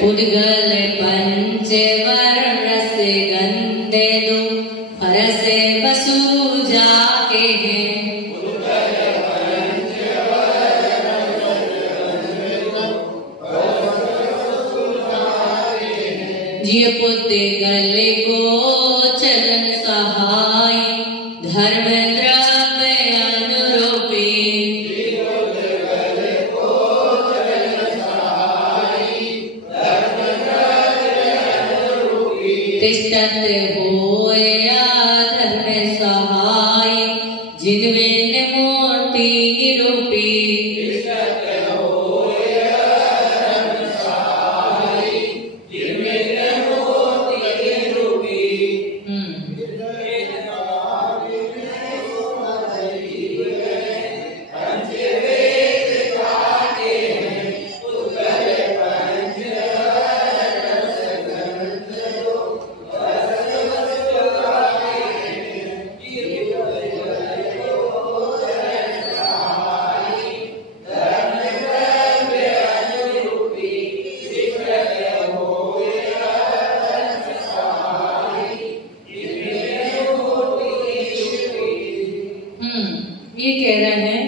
पुद्गल पंचवर्ण से गंदे दो फरसे बसु जाके हैं। जिय पुद्गल को चलन सहाय धर्म द्रव्य अनुरूपी। तिष्ठत होया धर्म सहाय जिनमें मोटी निरूपी। ये कह रहे हैं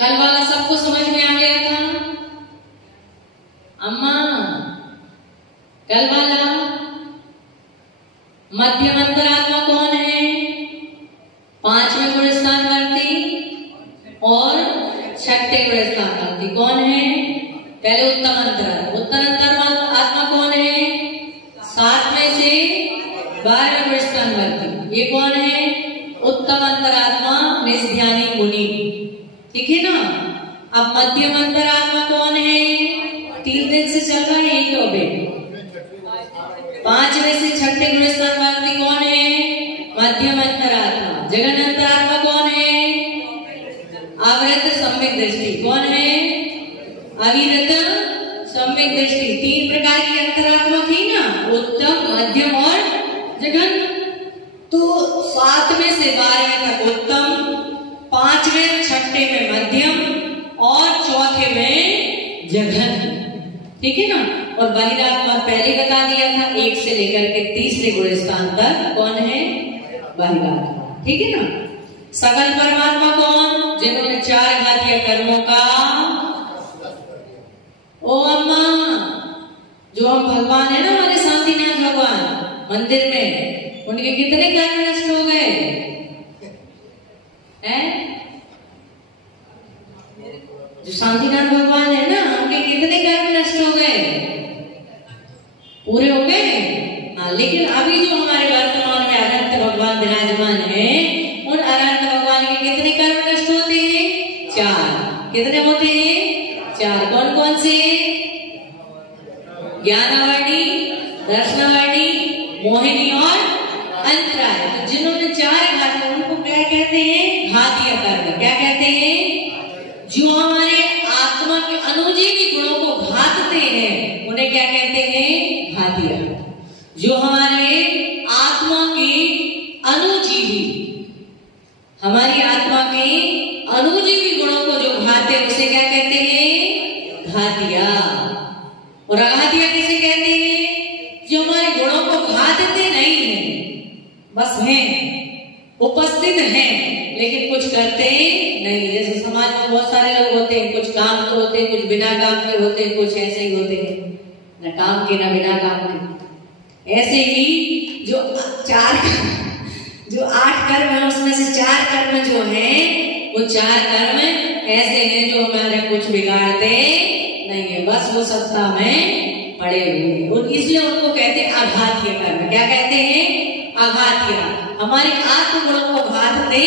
कल वाला सबको समझ में आ गया था अम्मा? कल वाला मध्यम अंतरात्मा कौन है? पांचवें गुण स्थानवर्ती और छठे गुण स्थानवर्ती कौन है? पहले उत्तम अंतरात्मा। उत्तर अंतरात्मा कौन है? 7 में से 12वें गुण स्थानवर्ती। ये कौन है? उत्तम अंतरात्मा निस्ध्यानी मुनि। ठीक है ना? अब मध्यम अंतरात्मा कौन है? 3 दिन से चल रहा है ये टॉपिक। 5 में से छठे गुण स्थानवर्ती कौन है? मध्यम अंतरात्मा। जगन अंतरात्मा कौन है? अविरत सम्यक दृष्टि। कौन है? अविरत सम्यक दृष्टि। 3 प्रकार की अंतरात्मा थी ना, उत्तम, मध्यम और जगन। तो 7 में से 12वें तक उत्तम, 5वें 6ठे में मध्यम और 4थे में जघन। ठीक है ना? और बहिरात्मा पहले बता दिया था 1 से लेकर के 30वें गुण स्थान तक कौन है? बहिरात्मा। ठीक है ना? सकल परमात्मा कौन? जिन्होंने 4 घातीय कर्मों का। ओ अम्मा, जो हम भगवान है ना हमारे शांतिनाथ भगवान मंदिर में, उनके कितने कर्म नष्ट हो गए हैं? जो शांतिनाथ भगवान है ना, उनके कितने कर्म नष्ट हो गए? पूरे हो गए? हाँ, लेकिन अभी जो हमारे वर्तमान में अनंत भगवान विराजमान है, उन अनंत भगवान के कितने कर्म नष्ट होते हैं? 4। कितने होते हैं? 4। कौन कौन से? ज्ञानवर्णी, दर्शनवर्णी, मोहिनी और अंतराय। तो जिन्होंने 4 घात, उनको क्या कहते हैं? घातीय कर्म। क्या कहते हैं? जो हमारे आत्मा के अनुजीवी गुणों को घातते हैं, उन्हें क्या कहते हैं? घातीय। जो हमारे आत्मा के अनुजीवी, हमारी आत्मा के अनुजीवी गुणों को जो घाते हैं, उसे क्या कहते हैं? घातीय। और अघातीय किसे कहते हैं? जो हमारे गुणों को घातते नहीं है, बस हैं, उपस्थित हैं, लेकिन कुछ करते नहीं। जैसे समाज में बहुत सारे लोग होते हैं, कुछ काम के होते हैं, कुछ बिना काम के होते हैं, कुछ ऐसे ही होते हैं, न काम के न बिना काम के। ऐसे ही जो 8 कर्म है, उसमें से 4 कर्म जो है, वो 4 कर्म ऐसे हैं जो हमारे कुछ बिगाड़ते नहीं है, बस वो सत्ता में पड़े हुए। इसलिए उनको कहते हैं आघातीय कर्म। क्या कहते हैं? आघातीय। हमारे आत्म गुणों को घातते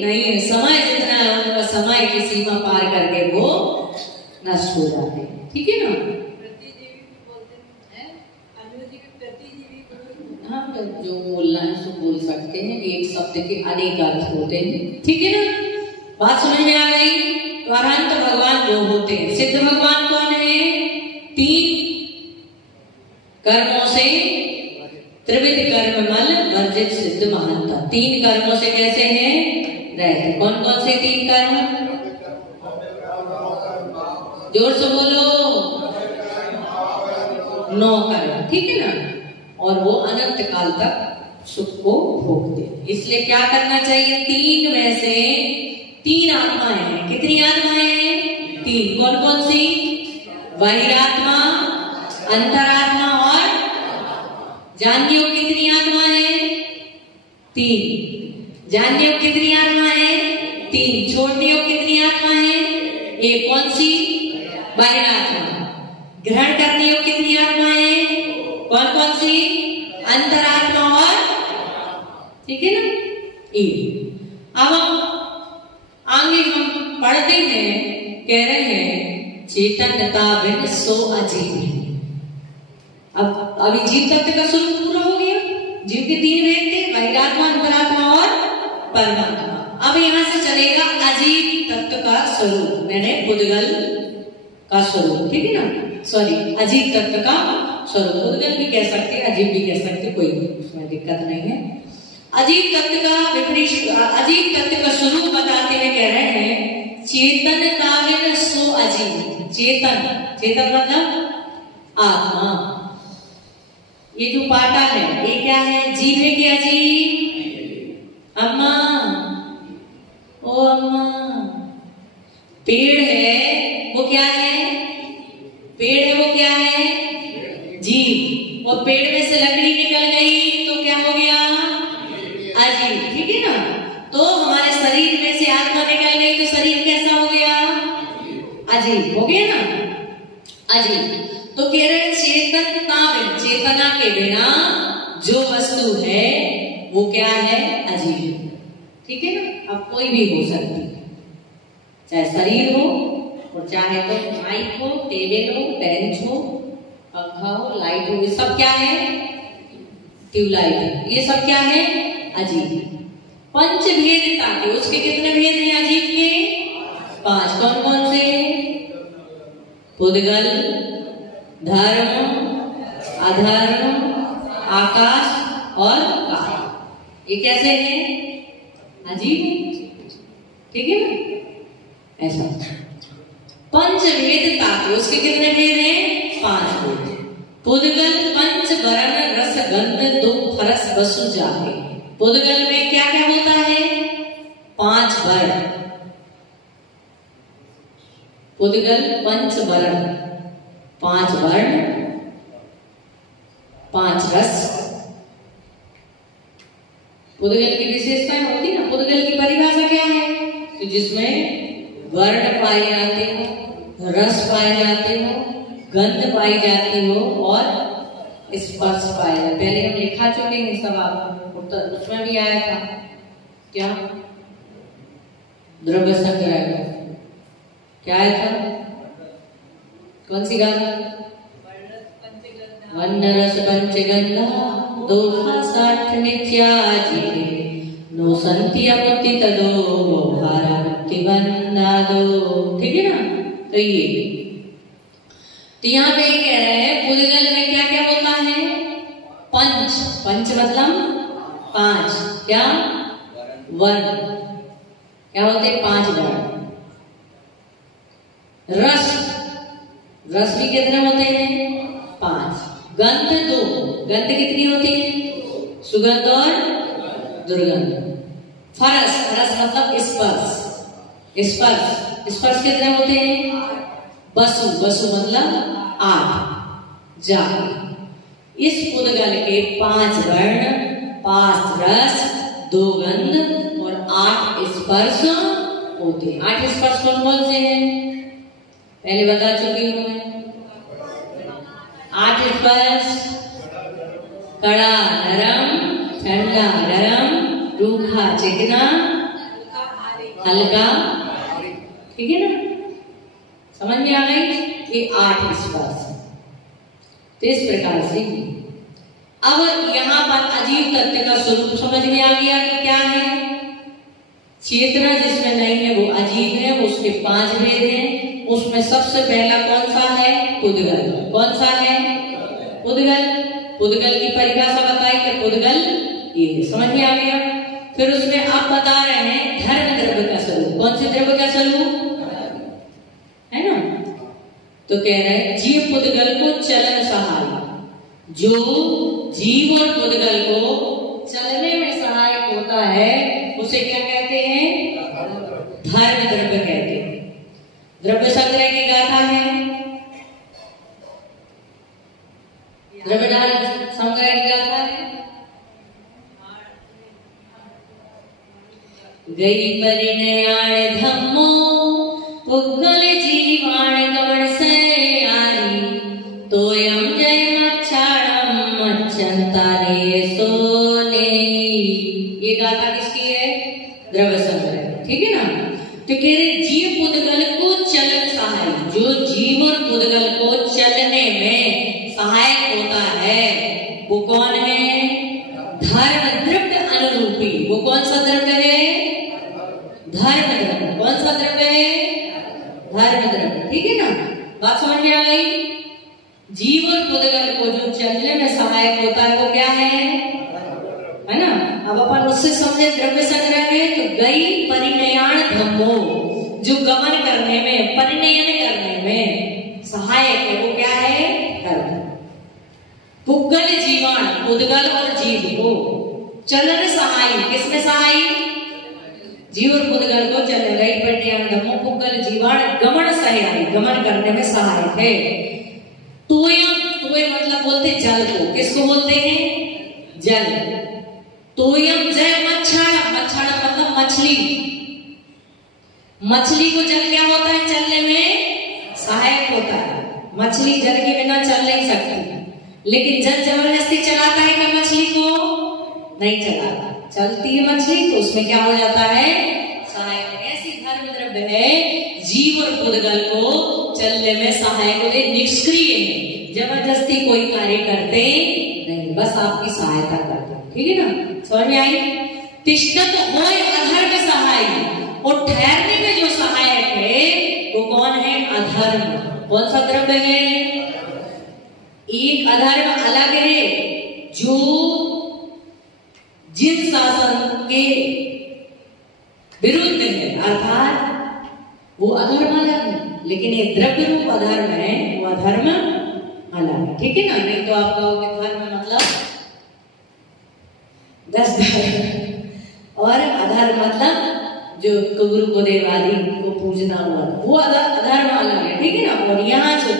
नहीं है। समय जितना है, उनका समय की सीमा पार करके वो नष्ट हो जाते हैं। ठीक है ना? हाँ, जो बोलना है सो बोल सकते हैं। एक शब्द के अनेक अर्थ होते हैं। ठीक है ना? बात समझ में आ गई? तो अनंत भगवान जो होते हैं, सिद्ध भगवान कौन है? 3 कर्मों से त्रिविध कर्म मल वर्जित सिद्ध महंता। 3 कर्मों से कैसे हैं? रहते। कौन कौन से 3 कर्म? जोर से बोलो। नौकर, ठीक है ना, और वो अनंत काल तक सुख को भोग दे। इसलिए क्या करना चाहिए? तीन में से तीन आत्माएं हैं। कितनी आत्माएं हैं? तीन। कौन कौन सी? बहिरात्मा, अंतरात्मा और जानने योग। कितनी आत्मा है? तीन। जानने योग कितनी आत्मा है? तीन। छोड़ने योग कितनी आत्मा है? एक। कौन सी? बहिरात्मा। ग्रहण करने योग कितनी आत्मा है? कौन कौन सी? अंतरात्मा और, ठीक है ना, एक। अब आगे हम पढ़ते हैं, कह रहे हैं चेतनता बिन सो अजीव। अब अभी जीव तत्व का स्वरूप पूरा हो गया। जीव के तीन भेद थे, बहिरात्मा, अंतरात्मा और परमात्मा। अब यहां से चलेगा अजीव तत्व का स्वरूप, मैंने पुद्गल का स्वरूप, ठीक है ना, सॉरी, अजीव तत्व का स्वरूप। पुद्गल भी कह सकते, अजीब भी कह सकते, कोई उसमें दिक्कत नहीं है। अजीव तत्व का विपरीत, अजीव तत्व का स्वरूप बताते हुए कह रहे हैं चेतन काव्य सो अजीव। चेतन, चेतन मतलब आत्मा। ये जो पाटा है ये क्या है? जीव है कि अजीव? अम्मा, ओ अम्मा, पेड़ है वो क्या है? पेड़ है वो क्या है? जीव। और पेड़ में से लकड़ी निकल गई तो क्या हो गया? अजीव, ठीक है ना। तो हमारे शरीर में से आत्मा निकल गई तो शरीर कैसा हो गया? अजीव हो गया ना, अजीव। तो कह रहे चेतनता बिन, चेतना के बिना जो वस्तु है वो क्या है? अजीव, ठीक है ना। अब कोई भी हो सकती है, चाहे शरीर हो और चाहे तो माइक हो, टेबल हो, बेंच हो, पंखा हो, लाइट हो, ये सब क्या है? ट्यूबलाइट, ये सब क्या है? अजीब। पंचभेदता के, उसके कितने भेद हैं अजीब के? 5। कौन कौन से? पुद्गल, धर्म, अधर्म, आकाश और काल। ये कैसे हैं? अजीब है, ठीक है ना, ऐसा। पंचभेदता के, उसके कितने भेद हैं? 5 भेद। पुद्गल पंच वर्ण रस गंध दो फरस वसु जाहे। पुद्गल में क्या क्या होता है? 5 वर्ण। पुद्गल पंच वर्ण, 5 वर्ण, 5 रस। पुद्गल की विशेषताएं होती ना, पुद्गल की परिभाषा क्या है? तो जिसमें वर्ण पाए जाते हो, रस पाए जाते हो, गंध पाई जाती हो और स्पर्श पाया जाता। पहले हम लिखा चुके हैं सब, आप उत्तर उसमें भी आया था क्या? द्रव्य संग्रह क्या आया था? कौन सी गाना? वर्ण रस पंचगंधा दोहा साठ नित्याजी नो संति अमुक्ति तदो भारमुक्ति बंदादो, ठीक है ना। तो ये तो यहाँ पे कह रहे हैं पुद्गल में क्या क्या होता है? पंच, पंच मतलब 5, क्या? वर्ण, क्या होते? 5 वर्ण। रस, रस भी कितने होते हैं? 5। गंध 2, गंध कितनी होती है? सुगंध और दुर्गंध। फरस, फरस मतलब स्पर्श, स्पर्श, स्पर्श कितने होते हैं? वसु, वसु मतलब 8 जाति। इस पुद्गल के 5 वर्ण, 5 रस, 2 गंध और 8 स्पर्श होते हैं। 8 स्पर्श कौन कौन से हैं? पहले बता चुकी हूं मैं। 8 स्पर्श: कड़ा नरम, ठंडा गरम, रूखा चिकना, हल्का, ठीक है ना। समझ में आ गई? ये 8 स्पर्श। तो इस प्रकार से अब यहाँ पर अजीव तत्व का स्वरूप समझ में आ गया कि क्या है। चेतना जिसमें नहीं है वो अजीब है, उसके 5 भेद हैं। उसमें सबसे पहला कौन सा है? पुद्गल। कौन सा है? पुद्गल। पुद्गल की परिभाषा बताई कि पुद्गल ये है, समझ में आ गया। फिर उसमें आप बता रहे हैं धर्म द्रव्य का स्वरूप। कौन से द्रव्य का स्वरूप है ना? तो कह रहे हैं जीव पुद्गल को चलन सहाय, जो जीव और पुद्गल को चलने में सहायक होता है उसे क्या कहते हैं? धर्म द्रव्य कहते हैं। द्रव्य संग्रह की गाथा है, द्रव्यदान संग्रह की गाथा है। गई परिणयाण धम्मो पुद्गल जीवाण गमन से आरी तोयम जय मच्छाणम मच्छंतारे सोने। ये गाथा किसकी है? द्रव्य संग्रह, ठीक है ना। तो कह रहे जीव पुद्गल को चलन सहाय, जो जीव और पुद्गल को चलने में सहायक होता है वो कौन है? धर्म द्रव्य अनुरूपी। वो कौन सा द्रव्य है? धर्म द्रव्य। कौन सा द्रव्य है? धर्म द्रव्य, ठीक है ना। बात समझ में आ गई? जीव और पुद्गल को जो चलने में सहायक होता है वो क्या है ना। अब अपन उससे समझे द्रव्य संग्रह में, तो गई परिणयाण धम्मो, जो गमन करने में, परिणयन करने में सहायक है वो क्या है? धर्म। पुद्गल जीवाण, पुद्गल और जीव को चलन सहाय, किसमें सहाय? जीव और पुद्गल को चलन, गई परिणयाण धम्मो पुद्गल जीवाण गमन सहाय, गमन करने में सहायक है। तोयम, तोय मतलब बोलते जल को, किसको बोलते हैं? जल। तोयम जय मच्छाणम, मच्छाणम मतलब मछली। मछली को जल क्या होता है? चलने में सहायक होता है। मछली जल के बिना चल नहीं सकती, लेकिन जल जबरदस्ती चलाता है क्या मछली को? नहीं चलाता। चलती है मछली तो उसमें क्या हो जाता है? सहायक। ऐसी धर्म द्रव्य है जीव और पुद्गल को चलने में सहायक होते, निष्क्रिय है, जबरदस्ती कोई कार्य करते नहीं, बस आपकी सहायता करते, ठीक है ना। समझ में आई? तिष्ठत होय अधर्म सहाय, और ठहरने में जो सहायक है वो कौन है? अधर्म। कौन सा द्रव्य है? एक अधर्म अलग है जो जिन शासन के विरुद्ध है, अर्थात वो अधर्म अलग है, लेकिन ये द्रव्य रूप अधर्म है, वो अधर्म अलग है, ठीक है ना। नहीं तो आप कहोगे धर्म मतलब 10 धर्म, और अधर्म मतलब जो गुरु को देवाली को पूजना हुआ, वो अधर्म अलग है, ठीक है ना। और यहाँ जो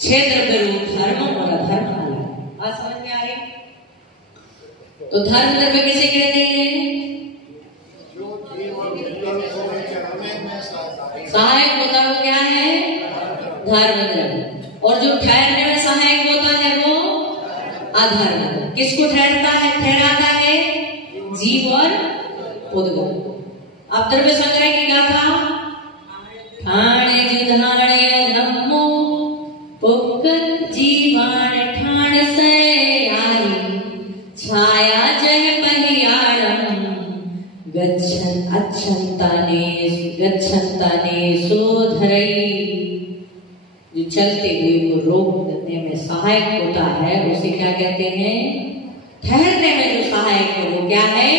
6 द्रव्य रूप धर्म और अधर्म अलग है। बात समझ में आ रही? तो धर्म द्रव्य किसे कहते हैं? सहायक होता है वो क्या है? धर्म द्रव्य। और जो ठहरने में सहायक होता है वो अधर्म। किसको ठहराता है? जीव और पुद्गल। अब द्रव्य संग्रह की गाथा, ठाणे जुधाणे धम्मो पुद्गल जीवाण ठाण से आई छाया जय पहियाणम गच्छन अच्छंताने सोधरई। जो चलते हुए को रोक देने में सहायक होता है उसे क्या कहते हैं? ठहरने में जो सहायक है वो क्या है?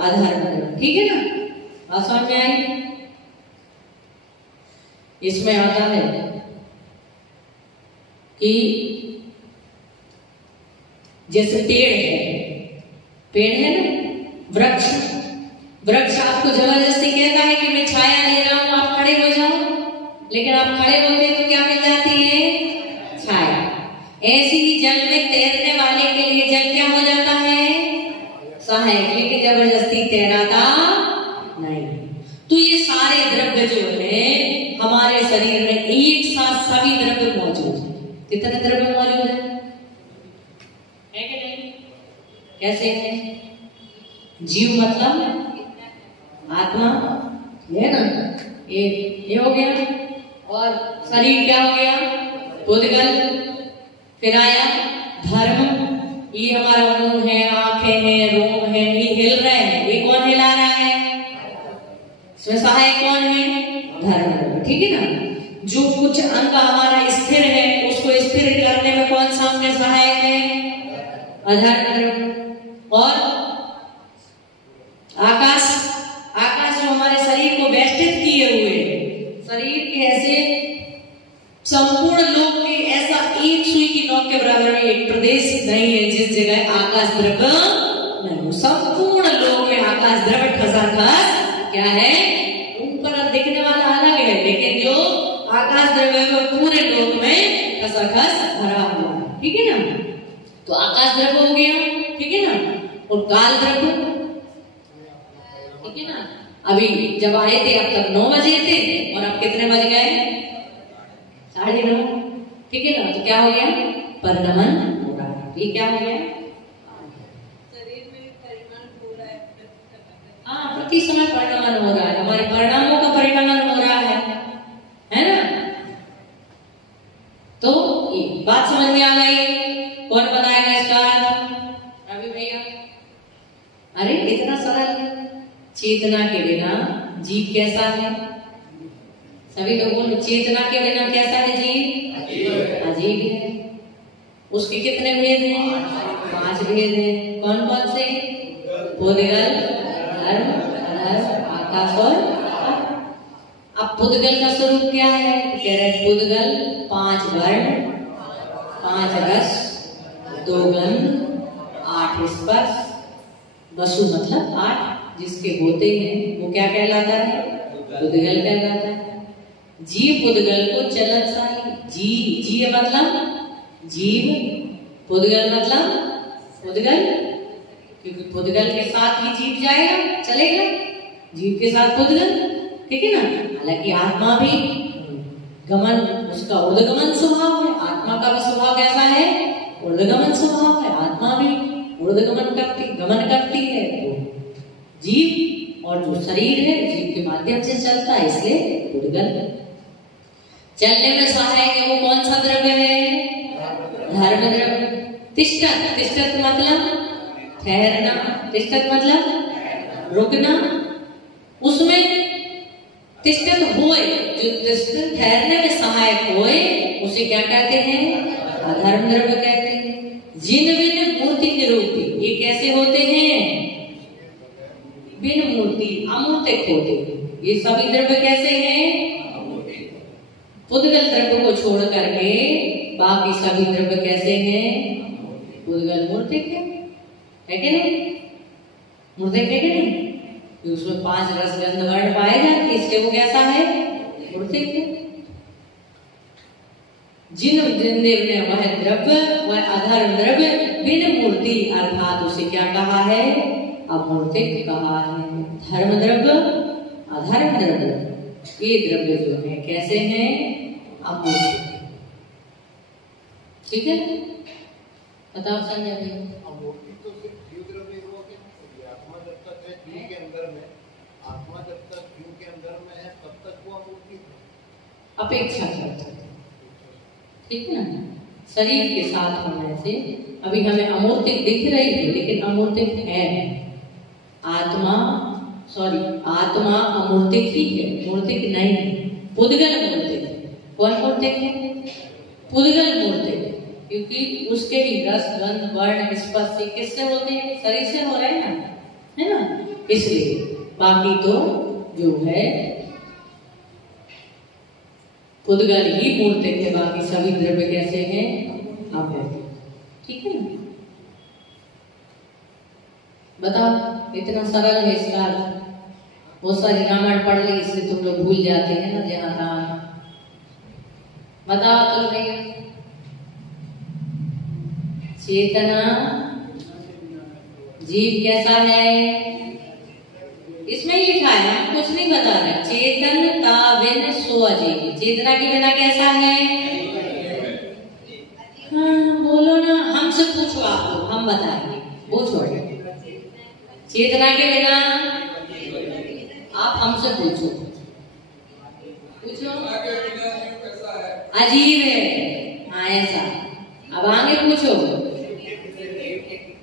अधर्म, ठीक है ना। बात समझ में आई? इसमें आता है कि जैसे पेड़ है ना, वृक्ष आपको जबरदस्ती कहता है कि मैं छाया दे रहा हूं, आप खड़े हो जाओ, लेकिन आप खड़े होते हैं तो क्या मिल जाती है? छाया। ऐसे ही जल में तैरने वाले के लिए जल क्या हो जाता है? सहायक, लेकिन जबरदस्ती तैराता नहीं। तो ये सारे द्रव्य जो है हमारे शरीर में एक साथ सभी द्रव्य मौजूद है। कितने द्रव्य मौजूद है कि नहीं? कैसे है? जीव मतलब आत्मा, ये ना, ये हो गया, और शरीर क्या हो गया? पुद्गल। फिर आया धर्म, ये हमारा मुंह है, आंखें हैं, रोम है, ये हिल रहे हैं, ये कौन हिला रहा है? इसमें सहायक कौन है? धर्म, ठीक है ना। जो कुछ अंग हमारा स्थिर है उसको स्थिर करने में कौन सा अंग सहायक है? अधर्म। और आकाश जो हमारे शरीर को वेष्टित किए हुए, शरीर के ऐसे संपूर्ण लोक के ऐसा एक सुई की नोक के बराबर में एक प्रदेश नहीं है जिस जगह आकाश द्रव्य नहीं। संपूर्ण लोक में आकाश द्रव्य ठसाठस क्या है, ऊपर दिखने वाला अलग है, लेकिन जो आकाश द्रव्य वो पूरे लोक में ठसाठस भरा हुआ है। ठीक है ना, तो आकाश द्रव्य हो गया, ठीक है ना, और काल द्रव्य, ठीक है ना। अभी जब आए थे अब तक 9 बजे थे और अब कितने बज गए, 9:30, ठीक है ना। तो क्या हो गया, परिणमन हो रहा है। ये क्या हो गया, शरीर में परिणाम हो रहा है। हाँ, प्रति समय परिणमन हो रहा है, हमारे परिणामों का परिणमन हो रहा है ना। तो ये बात समझ में आ गई। कौन बनाएगा इसका, रवि भैया। अरे इतना सरल, चेतना के बिना जीव कैसा है, सभी लोगों, चेतना के बिना कैसा है जीव, अजीब है। उसके कितने भेद हैं, 5 भेद हैं। कौन कौन से, पुद्गल, धर्म, अधर्म, आकाश और अब पुद्गल का स्वरूप क्या है, कह रहे पुद्गल 5 वर्ण, 5 रस, 2 गंध, 8 स्पर्श, वसु मतलब 8 जिसके होते हैं वो क्या कहलाता है, पुद्गल कहलाता है। जीव पुद्गल को चलनसाही, जीव मतलब जीव, पुद्गल मतलब पुद्गल, क्योंकि पुद्गल के साथ ही जीव जाएगा, चलेगा, जीव के साथ पुद्गल, ठीक है ना। हालांकि आत्मा भी गमन, उसका ऊर्ध्वगमन स्वभाव है, आत्मा का भी स्वभाव कैसा है, ऊर्ध्वगमन स्वभाव है। आत्मा भी ऊर्ध्वगमन करती, गमन करती है। तो जीव और जो शरीर है जीव के माध्यम से चलता है, इसलिए पुद्गल। चलने में सहायक है वो कौन सा द्रव्य है, धर्म द्रव्य। तिष्ठत, तिष्ठत मतलब ठहरना, तिष्ठत मतलब रुकना, उसमें तिष्ठत होए, जो तिष्ठत ठहरने में सहायक होए उसे क्या कहते हैं, अधर्म द्रव्य कहते हैं। जिन बिन मूर्ति निरूपी, ये कैसे होते हैं, बिन मूर्ति अमूर्तिक होते हैं। ये सभी द्रव्य कैसे हैं, पुद्गल द्रव्य को छोड़ करके बाकी सभी द्रव्य कैसे हैं, पुद्गल मूर्तिक है कि नहीं, मूर्तिक है कि नहीं। उसमें 5 रस गंध वर्ण पाए जाते हैं, इसलिए वो कैसा है, मूर्तिक है। जिन देव ने वह द्रव्य वह अधर्म द्रव्य बिन मूर्ति अर्थात उसे क्या कहा है, अमूर्तिक कहा है। धर्म द्रव्य, अधर्म द्रव्य, ये द्रव्य जो है कैसे हैं, अमूर्तिक। ठीक है, बताओ संजय भाई। अमूर्तिक तो सिर्फ जीव द्रव्य हुआ कि आत्मा जब तक है जीव के अंदर में, आत्मा जब तक जीव के अंदर में है तब तक वो अमूर्तिक है, अपेक्षा करता है, ठीक है ना। शरीर के साथ होने से अभी हमें अमूर्तिक दिख रही है, लेकिन अमूर्तिक है आत्मा, सॉरी आत्मा अमूर्तिक ही है, मूर्तिक नहीं है। पुद्गल मूर्तिक है। कौन मूर्तिक है, पुद्गल मूर्तिक है, क्योंकि उसके भी रस गंध वर्ण स्पर्श किससे होते हैं, शरीर से हो रहे हैं ना, है ना। इसलिए बाकी तो जो है पुद्गल ही मूर्तिक है, बाकी सभी द्रव्य कैसे हैं, अमूर्तिक। ठीक है ना, बताओ इतना सरल है इसका। बहुत सारी रामायण पढ़ ली, इससे तुम लोग भूल जाते हैं ना जहां तहां। बताओ तुम भैया, चेतना जीव कैसा है, इसमें लिखा है, हम कुछ नहीं बता रहे। चेतन का बिन सो अजीव, चेतना के बिना कैसा है, हाँ बोलो ना, हमसे पूछो, आपको हम बताएंगे, पूछो। चेतना के बिना आप हमसे पूछो, पूछो अजीब है, हाँ ऐसा। अब आगे पूछो,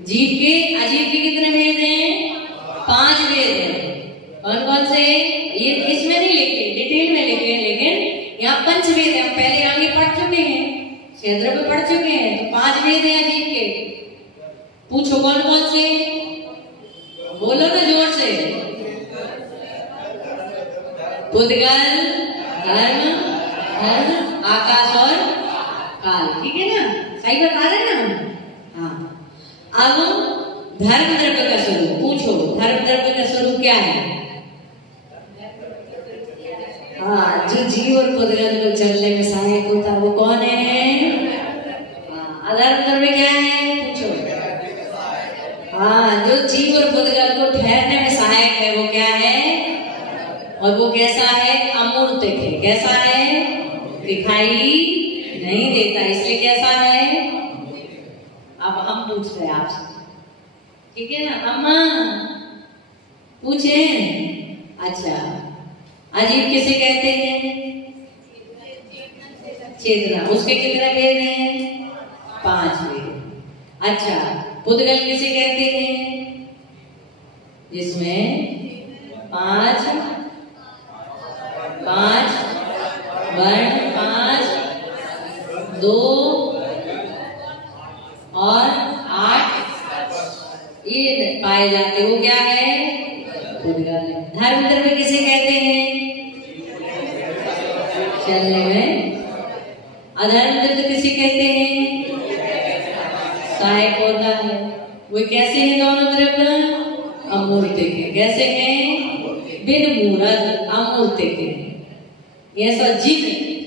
जीव के अजीब के कितने भेद हैं, 5 भेद हैं। कौन कौन से, ये इसमें नहीं लिखे, डिटेल में लिखे, लेकिन यहाँ 5 भेद है। हम पहले आगे पढ़ चुके हैं, 6 द्रव्य पढ़ चुके हैं, तो 5 भेद हैं अजीब के। पूछो कौन कौन से, बोलो ना जोर से। पुद्गल, धर्म, आकाश और काल, ठीक है ना। सही बता रहे ना हम? हाँ। अब धर्म द्रव्य का स्वरूप पूछो, धर्म द्रव्य का स्वरूप क्या है? हाँ, जो जीव और पुद्गल को चलने में सहायक होता है वो कौन है? हाँ, अधर्म द्रव्य क्या है? पूछो। हाँ, जो जीव और पुद्गल को ठहरने में सहायक है वो क्या है? और वो कैसा है? अमूर्तिक है। कैसा है? दिखाई नहीं देता, इसलिए कैसा है? अब हम पूछ रहे आपसे, ठीक है ना? अम्मा पूछे? अच्छा, अजीब किसे कहते हैं? चेतना। उसके कितने भेद हैं? 5 भेद। अच्छा, पुद्गल किसे कहते हैं? जिसमें 5 वर्ण, 5 2 और 8 ये पाए जाते, वो क्या है? पुद्गल। धर्म द्रव्य किसे कहते हैं? चलने में। अधर्म द्रव्य किसे कहते हैं? सहायक होता है। वो कैसे हैं दोनों द्रव्य? अमूर्तिक है। कैसे हैं? बिन मूर्त, अमूर्तिक है। ये सब जिन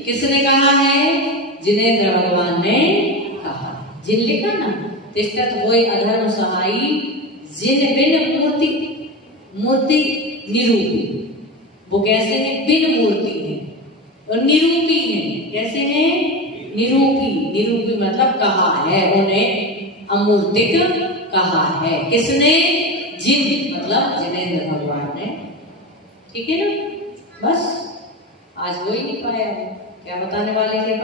किसने कहा है? जिनेंद्र भगवान ने कहा। जिन लिखा ना, तिष्ठत होय अधर्म सहाई जिन बिन मूर्ति निरूपी। वो कैसे हैं? बिन मूर्ति है और निरूपी है। कैसे हैं? निरूपी। निरूपी मतलब कहा है, उन्हें अमूर्तिक कहा है। किसने? जिन मतलब जिनेंद्र भगवान ने। ठीक है ना? बस आज हो ही नहीं पाया। क्या बताने वाले थे?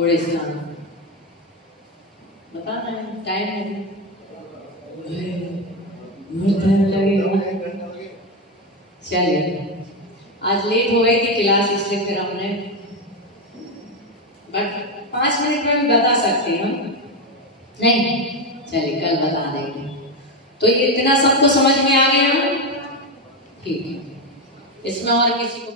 उड़ीसा बताना है। टाइम लगेगा। चलिए, आज लेट हो गई थी क्लास, इसलिए फिर हमने, बट 5 मिनट में भी बता सकते हम नहीं। चलिए, कल बता देंगे। तो ये इतना सबको समझ में आ गया? ठीक है। इसमें और किसी को